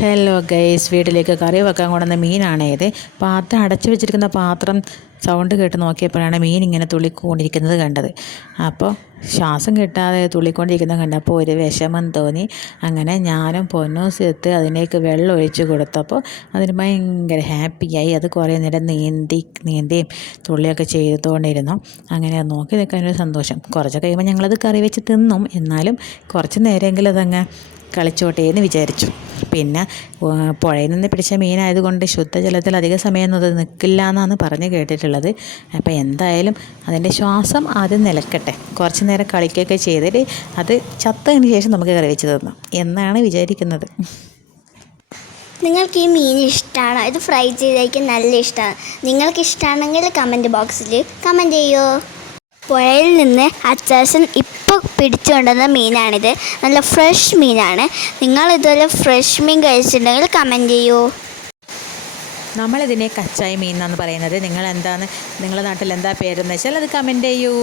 Hello guys, വീട്ടിലേക്ക് കറി വെക്കാൻ കൊണ്ടുവന്ന മീനാണ് ഇത്. പാത്രം അടച്ചു വെച്ചിരിക്കുന്ന പാത്രം സൗണ്ട് കേട്ട് നോക്കിയപ്പോഴാണ് മീൻ ഇങ്ങനെ തുള്ളിക്കൊണ്ടിരിക്കുന്നത് കണ്ടത്. അപ്പോൾ ശ്വാസം കിട്ടാതെ തുള്ളിക്കൊണ്ടിരിക്കുന്നത് കണ്ടപ്പോൾ ഒരു വിഷമം തോന്നി. അങ്ങനെ ഞാനും പൊന്നൂസെടുത്ത് അതിലേക്ക് വെള്ളം ഒഴിച്ച് കൊടുത്തപ്പോൾ അതിന് ഭയങ്കര ഹാപ്പിയായി. അത് കുറേ നേരം നീന്തിയും തുള്ളിയൊക്കെ ചെയ്തുകൊണ്ടിരുന്നു. അങ്ങനെ അത് നോക്കി നിൽക്കാനൊരു സന്തോഷം. കുറച്ച് കഴിയുമ്പോൾ ഞങ്ങളത് കറി വെച്ച് തിന്നും. എന്നാലും കുറച്ച് നേരമെങ്കിലും അതങ്ങ് കളിച്ചോട്ടെ എന്ന് വിചാരിച്ചു. പിന്നെ പുഴയിൽ നിന്ന് പിടിച്ച മീനായതുകൊണ്ട് ശുദ്ധജലത്തിൽ അധിക സമയമൊന്നും അത് നിൽക്കില്ല എന്നാണ് പറഞ്ഞ് കേട്ടിട്ടുള്ളത്. അപ്പോൾ എന്തായാലും അതിൻ്റെ ശ്വാസം ആദ്യം നിലക്കട്ടെ, കുറച്ച് നേരം കളിക്കുകയൊക്കെ ചെയ്തിട്ട് അത് ചത്തതിന് ശേഷം നമുക്ക് കറി വെച്ച് തന്നു എന്നാണ് വിചാരിക്കുന്നത്. നിങ്ങൾക്ക് ഈ മീൻ ഇഷ്ടമാണോ? ഇത് ഫ്രൈ ചെയ്തായിരിക്കും നല്ല ഇഷ്ടമാണ്. നിങ്ങൾക്ക് ഇഷ്ടമാണെങ്കിൽ കമൻറ്റ് ബോക്സിൽ കമൻറ്റ് ചെയ്യൂ. പുഴയിൽ നിന്ന് അച്ചാച്ചൻ ഇപ്പോൾ പിടിച്ചുകൊണ്ടുവന്ന മീനാണിത്. നല്ല ഫ്രഷ് മീനാണ്. നിങ്ങൾ ഇതുപോലെ ഫ്രഷ് മീൻ കഴിച്ചിട്ടുണ്ടെങ്കിൽ കമൻറ്റ് ചെയ്യൂ. നമ്മളിതിനെ കച്ചായ മീൻ എന്നാണ് പറയുന്നത്. നിങ്ങളുടെ നാട്ടിൽ എന്താ പേരെന്ന് വെച്ചാൽ അത് കമൻറ്റ് ചെയ്യൂ.